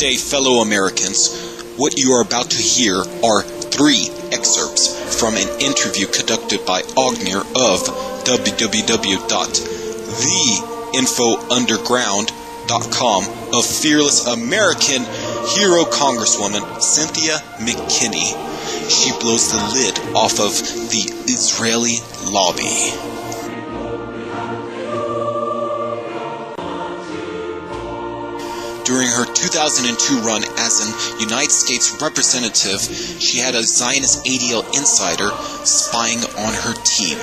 day, fellow Americans. What you are about to hear are 3 excerpts from an interview conducted by Ognier of www.theinfounderground.com of fearless American hero Congresswoman Cynthia McKinney. She blows the lid off of the Israeli lobby. During her 2002 run as an United States representative, she had a Zionist ADL insider spying on her team.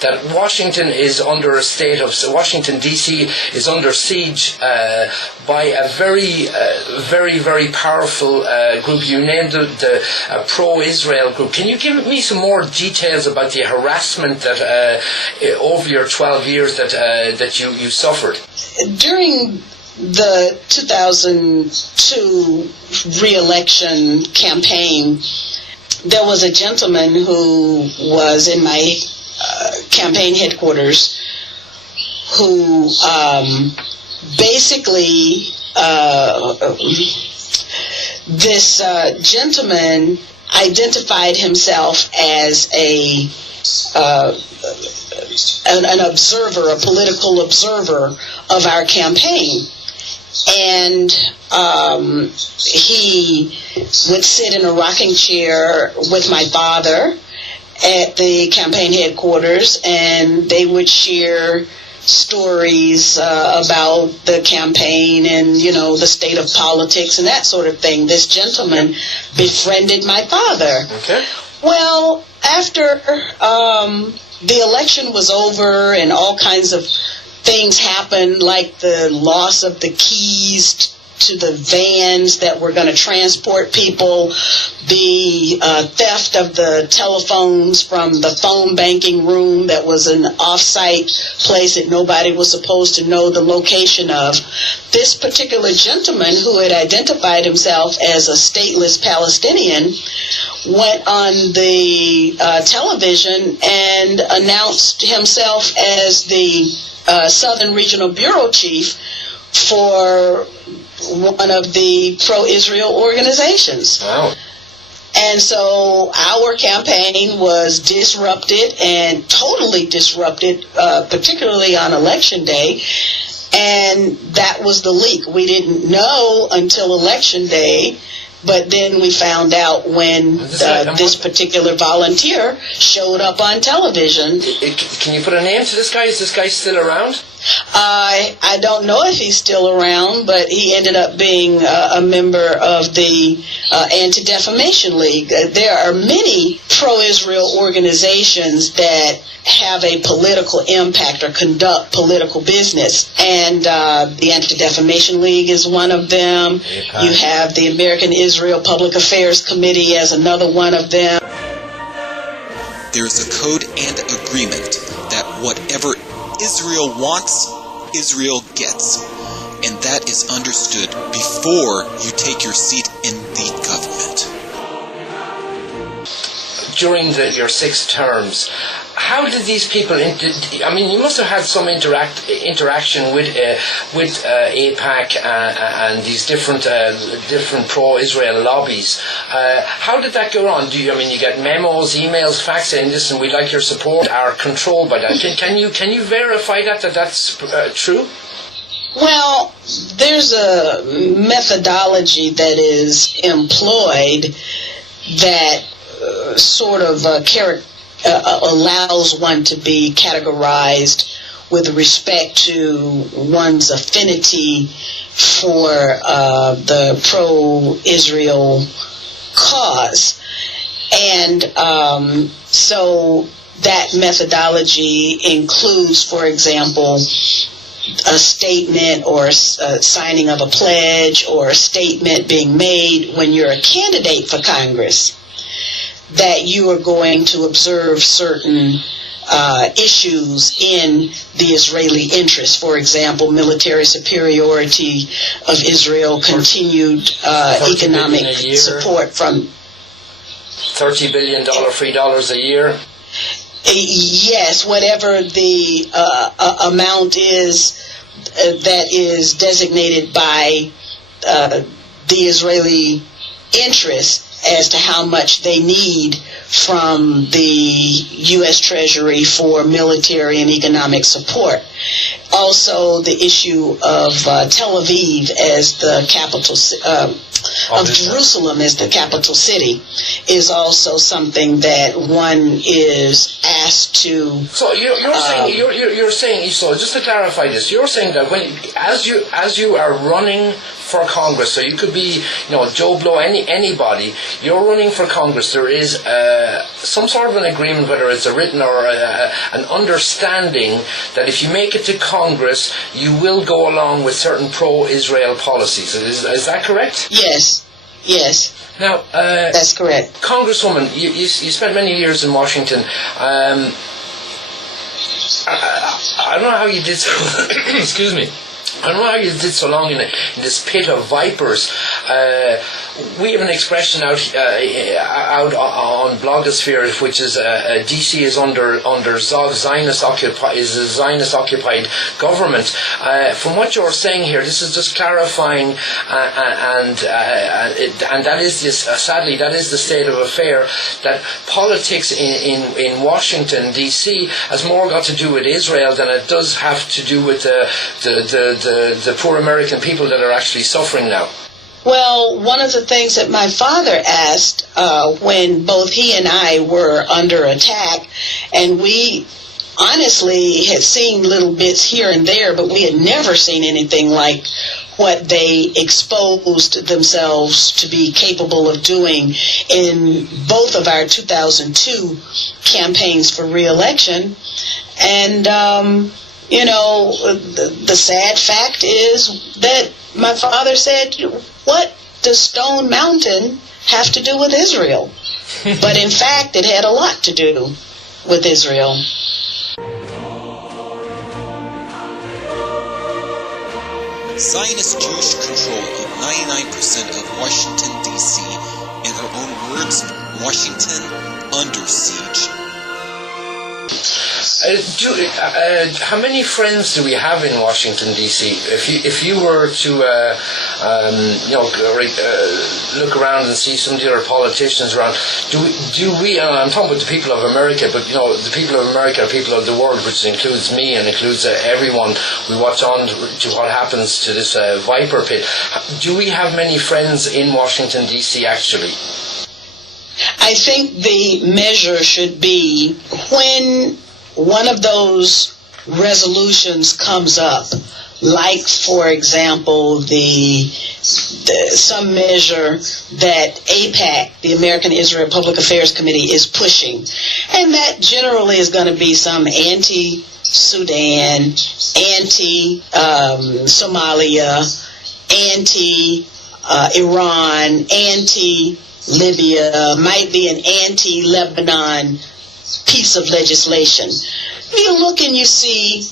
That Washington is under a state of Washington D.C. is under siege by a very powerful group. You named the pro-Israel group. Can you give me some more details about the harassment that over your 12 years that you suffered? During the 2002 re-election campaign, there was a gentleman who was in my campaign headquarters who basically this gentleman identified himself as an observer, a political observer of our campaign. And he would sit in a rocking chair with my father at the campaign headquarters, and they would share stories about the campaign and, the state of politics and that sort of thing. This gentleman befriended my father. Okay. Well, after the election was over and all kinds of things happened, like the loss of the keys to the vans that were going to transport people, the theft of the telephones from the phone banking room that was an off-site place that nobody was supposed to know the location of. This particular gentleman, who had identified himself as a stateless Palestinian, went on the television and announced himself as the Southern Regional Bureau Chief for one of the pro-Israel organizations. Wow. And so our campaign was disrupted, and totally disrupted, particularly on Election Day. And that was the leak. We didn't know until Election Day, but then we found out when this particular volunteer showed up on television. Can you put a name to this guy? Is this guy still around? I don't know if he's still around, but he ended up being a member of the Anti-Defamation League. There are many pro-Israel organizations that have a political impact or conduct political business, and the Anti-Defamation League is one of them. You have the American Israel Public Affairs Committee as another one of them. There is a code and agreement that whatever Israel wants, Israel gets. And that is understood before you take your seat in the government. During your 6 terms, how did these people? You must have had some interaction with AIPAC and these different pro-Israel lobbies. How did that go on? You get memos, emails, fax saying, "Listen, we'd like your support." Are controlled by that? Can you verify that's true? Well, there's a methodology that is employed that sort of allows one to be categorized with respect to one's affinity for the pro-Israel cause. And so that methodology includes, for example, a statement or a signing of a pledge or a statement being made when you're a candidate for Congress that you are going to observe certain issues in the Israeli interest. For example, military superiority of Israel, continued economic support from $30 billion free dollars a year. Yes, whatever the amount is that is designated by the Israeli interest as to how much they need from the U.S. Treasury for military and economic support. Also, the issue of Tel Aviv as the capital of Jerusalem as the capital city is also something that one is asked to. So you're saying so just to clarify this, you're saying that when as you are running for Congress, so you could be Joe Blow, anybody, you're running for Congress, there is some sort of an agreement, whether it's a written or an understanding, that if you make it to Congress, you will go along with certain pro-Israel policies. Is that correct? Yes. Now, that's correct. Congresswoman, you spent many years in Washington. I don't know how you did so. Excuse me. I don't know how you did so long in this pit of vipers. We have an expression out on blogosphere, which is DC is under Zionist occupied government. From what you're saying here, this is just clarifying, and that is this. Sadly, that is the state of affair. That politics in Washington DC has more got to do with Israel than it does have to do with the poor American people that are actually suffering now. Well, one of the things that my father asked when both he and I were under attack, and we honestly had seen little bits here and there, but we had never seen anything like what they exposed themselves to be capable of doing in both of our 2002 campaigns for re-election. And the sad fact is that my father said, what does Stone Mountain have to do with Israel? But in fact, it had a lot to do with Israel. Zionist Jewish control of 99% of Washington, D.C. In her own words, Washington under siege. How many friends do we have in Washington D.C.? If you were to look around and see some of the other politicians around, do we? I'm talking about the people of America, but the people of America are people of the world, which includes me and includes everyone. We watch on to what happens to this viper pit. Do we have many friends in Washington D.C. actually? I think the measure should be when one of those resolutions comes up, like, for example, some measure that AIPAC, the American Israel Public Affairs Committee, is pushing. And that generally is going to be some anti-Sudan, anti-Somalia, anti-Iran, anti-Libya, might be an anti-Lebanon piece of legislation. You look and you see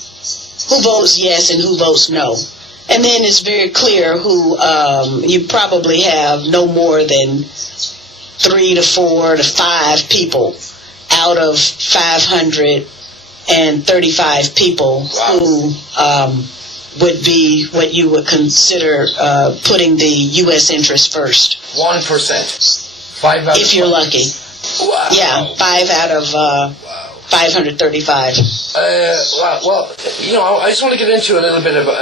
who votes yes and who votes no. And then it's very clear who you probably have no more than 3 to 4 to 5 people out of 535 people who would be what you would consider putting the U.S. interest first. 1%. 5 out if you're lucky. Wow. Yeah, 5 out of 535. Well, I just want to get into a little bit about.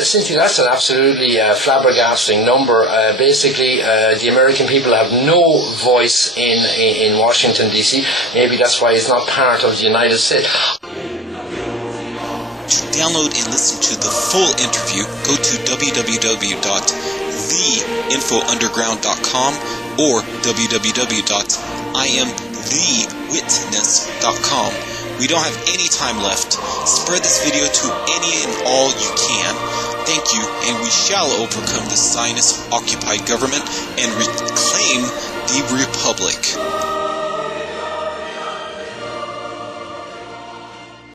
Cynthia, that's an absolutely flabbergasting number. Basically, the American people have no voice in Washington D.C. Maybe that's why it's not part of the United States. To download and listen to the full interview, go to www.theinfounderground.com or www.imthewitness.com. We don't have any time left. Spread this video to any and all you can. Thank you, and we shall overcome the Zionist-occupied government and reclaim the Republic.